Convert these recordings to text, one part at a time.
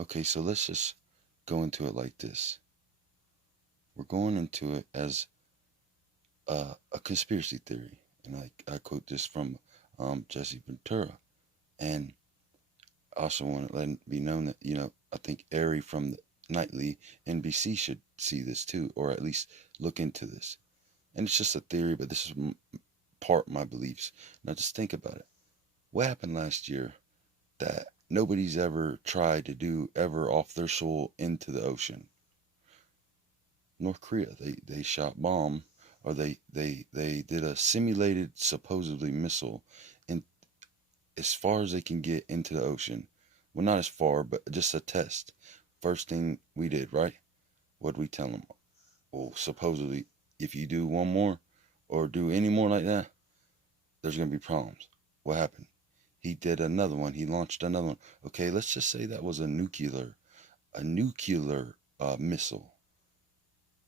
Okay, so let's just go into it like this. We're going into it as a conspiracy theory, and I quote this from Jesse Ventura, and I also want to let it be known that I think Ari from the nightly NBC should see this too, or at least look into this. And it's just a theory, but this is part of my beliefs. Now just think about it. What happened last year that nobody's ever tried to do ever off their soil into the ocean? North Korea, they shot bomb, or they did a simulated supposedly missile in as far as they can get into the ocean. Well, not as far, but just a test. First thing we did, right? What did we tell them? Well, supposedly, if you do one more or do any more like that, there's gonna be problems. What happened? He did another one. He launched another one. Okay, let's just say that was a nuclear missile,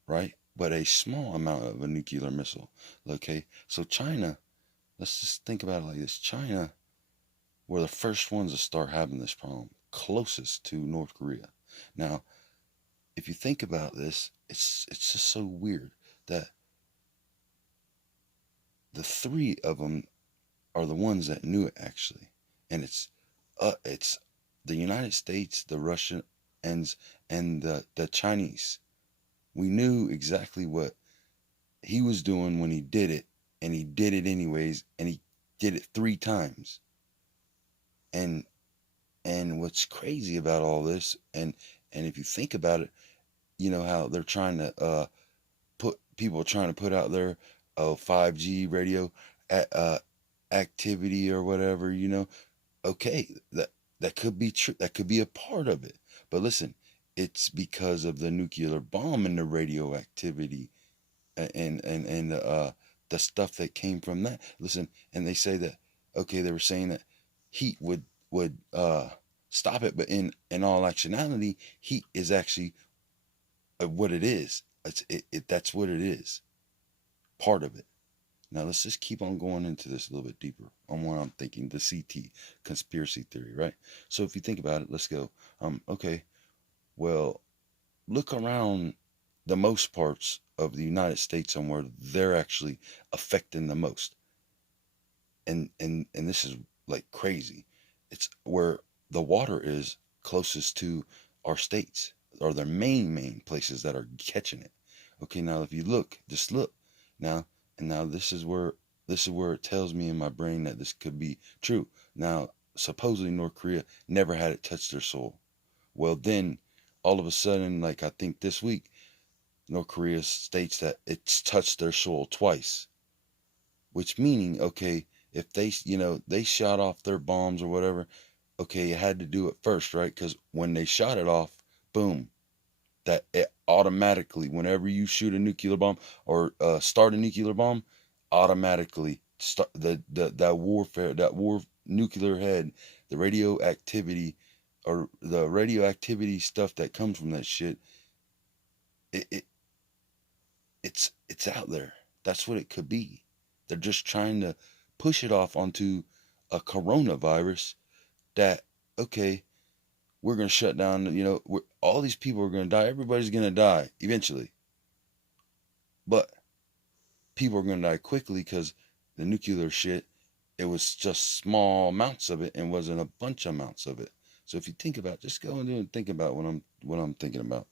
right? But a small amount of a nuclear missile. Okay, so China. Let's just think about it like this. China were the first ones to start having this problem, closest to North Korea. Now, if you think about this, it's just so weird that the three of them are the ones that knew it actually, and it's the United States, the Russians, and the Chinese. We knew exactly what he was doing when he did it, and he did it anyways, and he did it three times. And what's crazy about all this, and if you think about it, you know how they're trying to put people are trying to put out their 5G radio activity or whatever, okay, that could be true. That could be a part of it. But listen, it's because of the nuclear bomb and the radioactivity and the stuff that came from that. Listen, and they say that okay, they were saying that heat would stop it, but in all actuality, heat is actually what it is. That's what it is. Part of it. Now let's just keep on going into this a little bit deeper on what I'm thinking, the CT conspiracy theory, right? So if you think about it, let's go. Okay, well, look around the most parts of the United States and where they're actually affecting the most. And this is like crazy. It's where the water is closest to our states, or the main places that are catching it. Okay, now if you look, just look. Now, and now this is where it tells me in my brain that this could be true. Now, supposedly North Korea never had it touch their soil. Well, then all of a sudden, like I think this week, North Korea states that it's touched their soil twice, which meaning, okay, if they shot off their bombs or whatever, okay, you had to do it first, right? Because when they shot it off, boom, that it automatically, whenever you shoot a nuclear bomb or start a nuclear bomb, automatically start that warfare, that war nuclear head, the radioactivity or the radioactivity stuff that comes from that shit, it, it it's out there. That's what it could be. They're just trying to push it off onto a coronavirus that okay, we're gonna shut down. All these people are gonna die. Everybody's gonna die eventually, but people are gonna die quickly because the nuclear shit. It was just small amounts of it and wasn't a bunch of amounts of it. So if you think about, just go and think about what I'm thinking about.